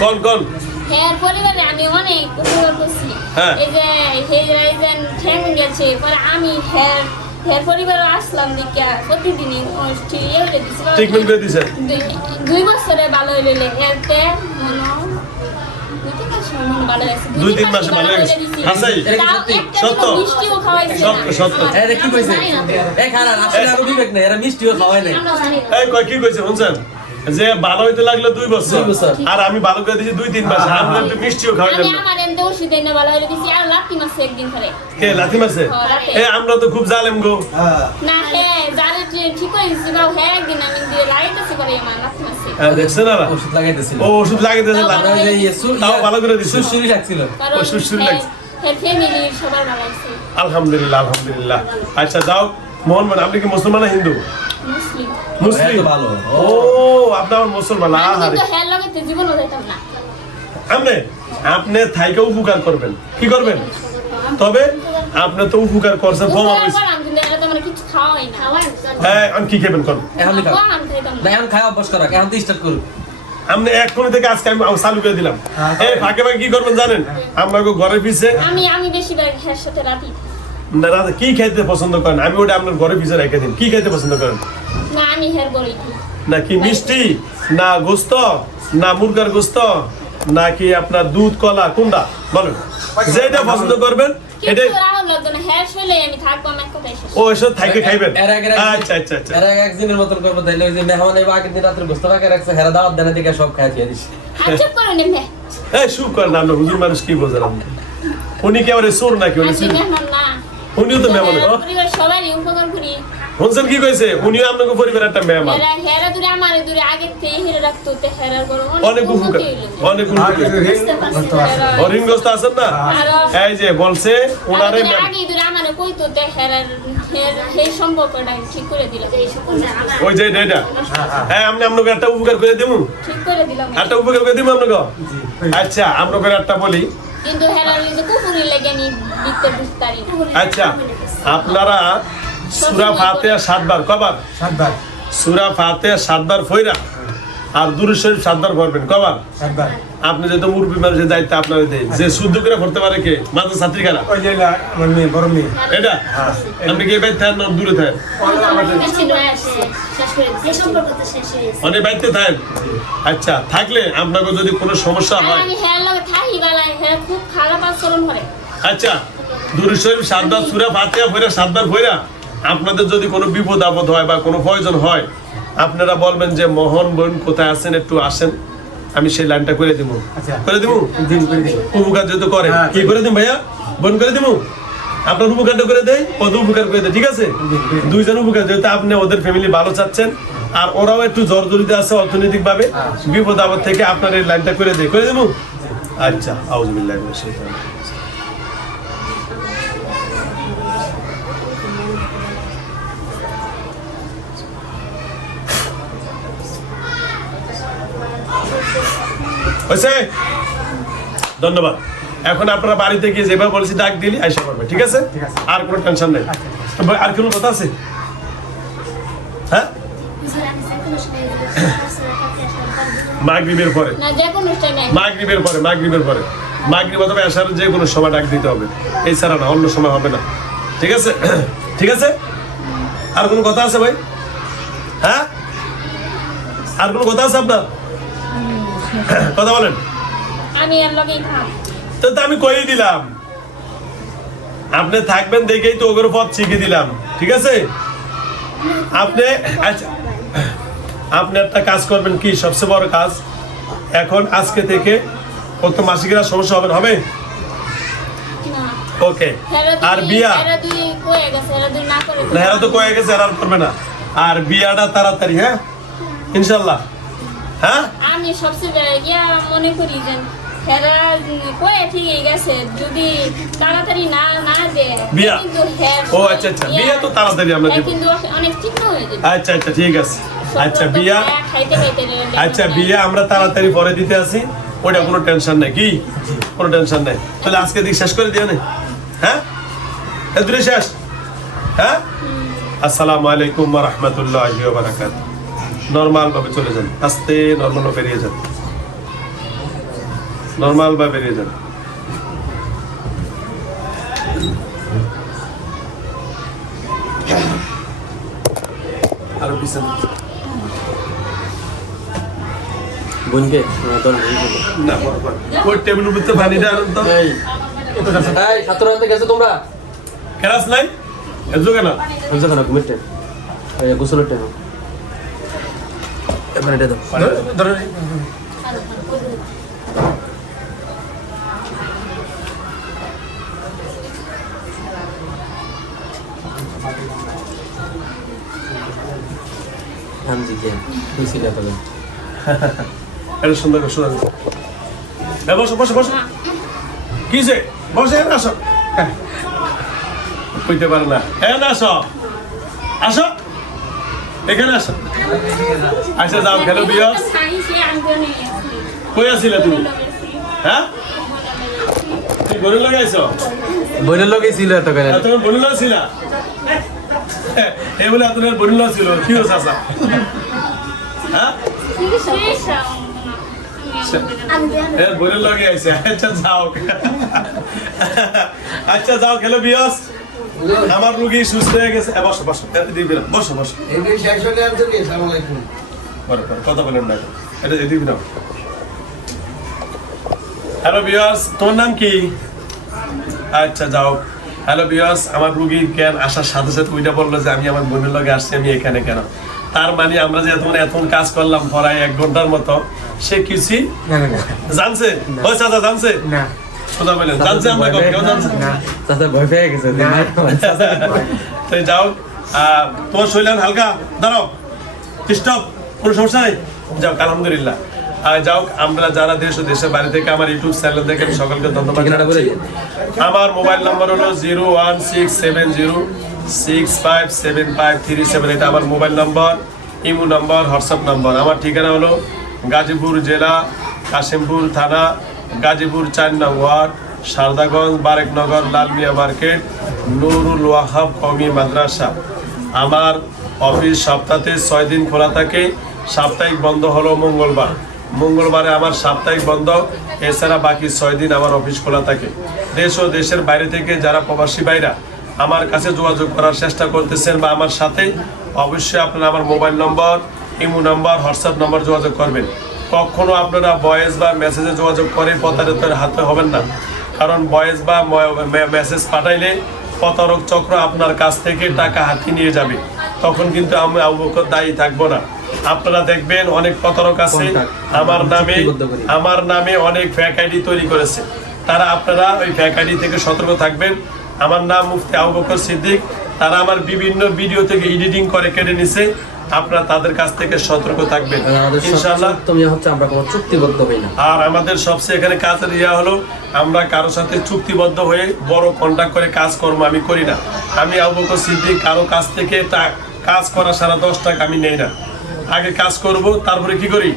কোন কোন হ্যাঁ পরিবারে আমি অনেক উপকার করছি হ্যাঁ। এই যে এই যে ঠ্যাং গেছে পরে আমি হ্যার হ্যার পরিবারে আসলাম দিকে প্রতিদিনই ইয়ে দিছি ট্রিটমেন্ট করে দিছেন দুই- বছরে ভালো হইলে এতে মনে দুই তিন মাসে ভালো হয়েছে। দুই তিন মাসে ভালো হয়ে গেছে। দিছি। হাসাই? সত্য? দিনও মিষ্টিও খাওয়াইছে না। সত্য, সত্য। এরা কি কইছে এই খারাপ আসলে আরও বিবেক নাই এরা মিষ্টিও খাওয়াই নাই এই কয় কি কইছে শুনছেন যে ভালো হইতে লাগল দুই বছর। দুই বছর। আর আমি ভালো করে দিয়েছি দুই তিন মাস আমি একটু মিষ্টিও খাওয়াইলাম আমি আমার এমনি ওষুধ এনে ভালো হইলে দিছি আর লাঠি মারছে একদিন ধরে। কে লাথি মারছে? ও, লাথি। এ আমরা তো খুব জালেম গো। না হ্যাঁ যারে ঠিক দিছি বাবু হ্যাঁ একদিন আমি দিয়ে লাগাইতেছি পরে আমার হ্যাঁ, দেখছেন না? ওষুধ লাগাইতেছিল। ও ওষুধ লাগিয়েছে তাও যে তাও ভালো করে দিছে। ও হ্যাঁ। হ্যাঁ সবার ভালো আছে। আলহামদুলিল্লাহ আলহামদুলিল্লাহ। আচ্ছা যাও। মোহন মানে আপনি কি মুসলমান না হিন্দু? মুসলিম। মুসলিম। হ্যাঁ, ভালো। ও আপনি আমার মুসলমান আহারে কিন্তু হ্যাঁ লাগাইতে জীবনও যাইতাম না। আপনি আপনি থাইকে উপকার করবেন। কি করবেন? তবে আপনি তো উপকার করছেন ফর্ম অফিস করলাম, কিন্তু এরা তো আমার কিছু খাওয়াই না। হ্যাঁ আমি কি খাবেন করুন এখনই আমি খাইতাম না। না এখন খাওয়া অভ্যাস করা এখন তো স্টার্ট করুক আপনি এক কোণে থেকে আজকে আমি চালু করে দিলাম। এই ফাঁকে ফাঁকে কি করবেন জানেন? আমরা ঘরের পিছে আমি আমি বেশিরভাগ সাথে রাতি কি খাইতে পছন্দ করেন? আমি ওটা আপনার পিছে রেখে দিন কি খাইতে পছন্দ করেন? না আমি হ্যার বড়ই না কি মিষ্টি? না গোস্ত? না মুরগার গোস্ত? নাকি আপনার দুধ কলা? কোনটা? বলেন। যেটা পছন্দ করবেন আমার আমার ও এসব খাইবেন। আচ্ছা আচ্ছা আচ্ছা। একদিনের মতন করব তাইলে ওই যে মেহমান আগের দিন রাত্রে বুঝতে পাকে রাখছে হেরা দাওয়াত দেনা দিকে সব দিস এই শুভ করেন হুজুর মানুষ কি বোঝেন? উনি কি আবার চোর নাকি? উনি উনিও তো মেহমান। ও, পরিবার উপকার করি। কি কইছে? উনিও আপনাকে পরিবার একটা মেহমান। হেরা হেরা দূরে আমার দূরে আগে থেকে হিরে রাখতো তে হেরার বড় অনেক উপকার। অনেক উপকার আছেন না? এই যে বলছে ওনারে আগে দূরে আমার কইতো তে হেরার সেই সম্পর্কটা ঠিক করে দিলাম ওই যে এটা হ্যাঁ আমি আপনাকে একটা উপকার করে দেবো ঠিক করে দিলাম। একটা উপকার করে দিব আপনাকে? আচ্ছা আপনাকে একটা বলি। কিন্তু হেরার এই যে কুকুরি লেগে নি। বিকতে বুঝতারি আচ্ছা আপনারা সুরা ফাতে সাতবার কবার? সাতবার। সুরা ফাতে সাতবার ফইরা আর দুরু শরীফ সাতবার পড়বেন কবার? সাতবার। আপনি যেহেতু মুরব্বী মানুষের দায়িত্ব আপনার দেয়। যে শুদ্ধ করে পড়তে পারে কে? মাত্র ছাত্রী কারা? ওই যে না, আমার মেয়ে বড় মেয়ে। এটা? হ্যাঁ। আপনি কি বাইতে থাকেন না দূরে থাকেন? অনেক বাইতে থাকেন? আচ্ছা থাকলে আপনাকে যদি কোনো সমস্যা হয় বেলায় খুব খারাপ আচরণ করে আচ্ছা শরীফ সাতবার সুরা সাতবার আপনাদের যদি কোনো বিপদ আপদ হয় বা কোনো প্রয়োজন হয় আপনারা বলবেন যে মোহন বোন কোথায় আছেন? একটু আসেন। আমি সেই লাইনটা করে দিব। আচ্ছা। করে দিব? দিন করে উপকার যেহেতু করে। হ্যাঁ, কি করে দিন ভাইয়া? বোন করে দিব? আপনার উপকারটা করে দেয় কত উপকার করে দেয় ঠিক আছে? দুইজন উপকার যেহেতু আপনি ওদের ফ্যামিলি ভালো চাচ্ছেন আর ওরাও একটু জর্জরিতে আছে অর্থনৈতিক ভাবে বিপদ আপদ থেকে আপনার এই লাইনটা করে দেয় করে দেবো? আচ্ছা আউজবিল্লাহ হয়েছে ধন্যবাদ। এখন আপনারা বাড়িতে গিয়ে যেভাবে বলেছি ডাক দিলি আইসা করবে ঠিক আছে? আর কোনো টেনশন নেই। আর কোনো কথা আছে? মাগরিবের পরে। মাগরিবের পরে মাগরিবের পরে। মাগরিব অথবা এসার যে কোনো সময় ডাক দিতে হবে। এছাড়া না অন্য সময় হবে না। ঠিক আছে? ঠিক আছে? আর কোনো কথা আছে ভাই? হ্যাঁ? আর কোনো কথা আছে আপনার? কথা বলেন। তো আমি কই দিলাম। আপনি থাকবেন দেখেই তো ওগুলো পথ শিখে দিলাম। ঠিক আছে। আপনি আচ্ছা আপনি একটা কাজ করবেন কি? সবচেয়ে বড় কাজ এখন আজকে থেকে কত মাসিকেরা সমস্যা হবে হবে? ওকে। আর বিয়া? হেরা দুই কয়ে গেছে হেরা দুই না করে না তো কয়ে গেছে আর করবে না। আর বিয়াটা তাড়াতাড়ি হ্যাঁ? ইনশাল্লাহ। হ্যাঁ? আমি সবচেয়ে ইয়া মনে করি যে হেরা কয়ে ঠিকই গেছে যদি তাড়াতাড়ি না না দে বিয়া? ও আচ্ছা আচ্ছা। বিয়া তো তাড়াতাড়ি আমরা হ্যাঁ, কিন্তু অনেক চিকন হয়ে যাবে। আচ্ছা আচ্ছা ঠিক আছে। আচ্ছা বিয়া আচ্ছা বিয়ে আমরা তাড়াতাড়ি পরে দিতে আসি। ওটা কোনো টেনশন নাই কি? কোনো টেনশন নাই। তাহলে আজকে দিক শেষ করে দিও না। হ্যাঁ? দূরে শেষ। হ্যাঁ? আসসালামু আলাইকুম রহমতুল্লাহ বারাকাত নর্মাল ভাবে চলে যান। আস্তে নর্মাল বেরিয়ে যান। নর্মাল বা বেরিয়ে যান। আরও পিছনে। বোনকে? না বরাবর। ওই উপর তো পানিটা আনুন তো এই। এই ছাত্র আনতে গেছো তোমরা? কেরাস নাই? এজো কেন? হচ্ছে কেন? ঘুমের টাইম এই গোসলের টাইম এবার এটা দাও। ধরো না এটা সুন্দর করে শোনা যাচ্ছে। এ, বসো বসো বসো। কিসে বসে এখানে আসো। হ্যাঁ। কইতে পারে না। এখানে আসো। আসো। এখানে আসো। আচ্ছা যাও খেলো করে কই আছিলে তুমি? হ্যাঁ? তুমি গরু লাগাইছো বোনের লোকই ছিল এত করে আর তুমি বলুন ছিলা? এই বলে আপনার ছিল। কি হচ্ছে আসা হ্যাঁ? আচ্ছা যাও। আচ্ছা যাও, খেলো আমার রুগী সুস্থ হয়ে গেছে। বসো বসো। বসো বসো। এটা। দিবি না। হ্যালো, বিয়াস, তোমার নাম কি? আচ্ছা যাও। হ্যালো, বিয়াস, আমার রুগী কেন আসার সাথে সাথে ওইটা বলল যে, আমি আমার বোনের লগে আসছি, আমি এখানে কেন? তার মানে আমরা যে এত এত কাজ করলাম প্রায় এক ঘণ্টার মতো সে কিছু জানছে? ওই চাচা জানছে? না। জানছে আমরা কেউ জানছে? না। চাচা ভয় পেয়ে গেছে তো যাও। আহ, তোমার শরীর হালকা দাঁড়াও স্টপ কোনো সমস্যা নেই? যাও আলহামদুলিল্লাহ। আর যাও আমরা যারা দেশ ও দেশের বাইরে থেকে আমার ইউটিউব চ্যানেল দেখেন সকলকে ধন্যবাদ। আমার মোবাইল নম্বর হলো zero one six seven zero six five seven five three seven এটা আমার মোবাইল নম্বর, ইমো নম্বর, হোয়াটসঅ্যাপ নম্বর। আমার ঠিকানা হলো গাজীপুর জেলা, কাশিমপুর থানা, গাজীপুর চার নং ওয়ার্ড, সারদাগঞ্জ বারেকনগর লালমিয়া মার্কেট, নুরুল ওয়াহাব কমি মাদ্রাসা। আমার অফিস সপ্তাহে ছয় দিন খোলা থাকে, সাপ্তাহিক বন্ধ হলো মঙ্গলবার। মঙ্গলবারে আমার সাপ্তাহিক বন্ধ, এছাড়া বাকি ছয় দিন আমার অফিস খোলা থাকে। দেশ ও দেশের বাইরে থেকে যারা প্রবাসী ভাইরা আমার কাছে যোগাযোগ করার চেষ্টা করতেছেন বা আমার সাথে অবশ্যই আপনারা আমার মোবাইল নম্বর ইমো নম্বর হোয়াটসঅ্যাপ নম্বর যোগাযোগ করবেন। কখনো আপনারা ভয়েস বা মেসেজে যোগাযোগ করে প্রতারিতের হাতে হবেন না। কারণ ভয়েস বা মেসেজ পাঠাইলে প্রতারক চক্র আপনার কাছ থেকে টাকা হাতিয়ে নিয়ে যাবে। তখন কিন্তু আমি আবু বকর দায়ী থাকব না। আপনারা দেখবেন অনেক প্রতারক আছে আমার নামে আমার নামে অনেক ফ্যাক আইডি তৈরি করেছে। তারা আপনারা ওই ফ্যাক আইডি থেকে সতর্ক থাকবেন। আমার নাম মুফতি আবু বকর সিদ্দিক। তারা আমার বিভিন্ন ভিডিও থেকে এডিটিং করে কেটে নিছে। আপনারা তাদের কাছ থেকে সতর্ক থাকবেন। ইনশাআল্লাহ। তুমি হচ্ছে আমরা কোনো চুক্তিবদ্ধ হই না। আর আমাদের সবচেয়ে এখানে কাজের ইয়া হলো আমরা কারোর সাথে চুক্তিবদ্ধ হয়ে বড় কন্ট্যাক্ট করে কাজ কর্ম আমি করি না। আমি আবু বকর সিদ্দিক কারও কাছ থেকে কাজ করা সারা দশ টাকা আমি নেই না। আগে কাজ করব তারপরে কি করি?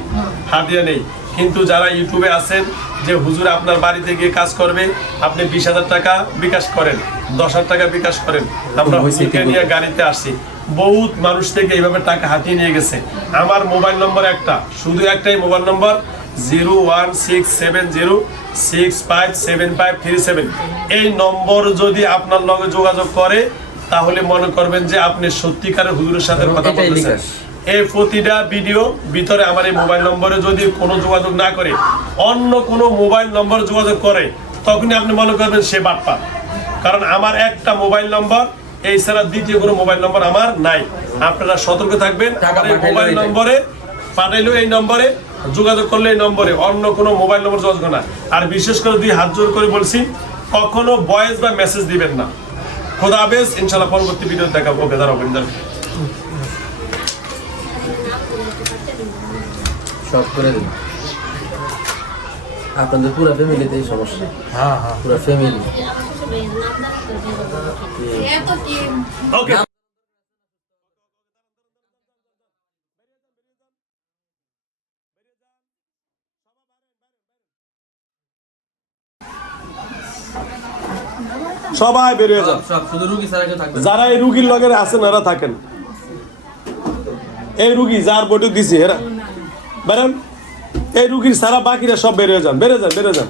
হাদিয়া নেই। কিন্তু যারা ইউটিউবে আছেন যে হুজুর আপনার বাড়িতে গিয়ে কাজ করবে আপনি বিশ হাজার টাকা বিকাশ করেন দশ হাজার টাকা বিকাশ করেন। আমরা হুজুরকে নিয়ে গাড়িতে আসি বহুত মানুষ থেকে এইভাবে টাকা হাতিয়ে নিয়ে গেছে। আমার মোবাইল নম্বর একটা শুধু একটাই মোবাইল নম্বর zero one six seven zero six five seven five three seven. এই নম্বর যদি আপনার লগে যোগাযোগ করে তাহলে মনে করবেন যে আপনি সত্যিকারের হুজুরের সাথে কথা বলতেছেন। এই প্রতিটা ভিডিও ভিতরে আমার এই মোবাইল নম্বরে যদি কোনো যোগাযোগ না করে অন্য কোনো মোবাইল নম্বর যোগাযোগ করে তখনই আপনি মনে করবেন সে বাপ্পা। কারণ আমার একটা মোবাইল নম্বর এই ছাড়া দ্বিতীয় কোনো মোবাইল নম্বর আমার নাই। আপনারা সতর্ক থাকবেন আমার এই মোবাইল নম্বরে পাঠাইলেও এই নম্বরে যোগাযোগ করলে এই নম্বরে অন্য কোনো মোবাইল নম্বর যোগাযোগ না। আর বিশেষ করে দুই হাত জোর করে বলছি কখনো ভয়েস বা মেসেজ দিবেন না। খোদা হাফেজ ইনশাল্লাহ পরবর্তী ভিডিও দেখাবো বেদার অবিন্দার সব করে দিন আপনাদের পুরো ফ্যামিলিতে এই সমস্যা। হ্যাঁ হ্যাঁ। পুরো ফ্যামিলি ওকে সবাই বেরিয়ে যান। যারা এই রুগীর লগে আছেন এরা থাকেন। এই রুগী যার বডি দিছি এরা বেরেন। এই রুগীর সারা বাকিরা সব বেরিয়ে যান বেড়ে যান বেড়ে যান।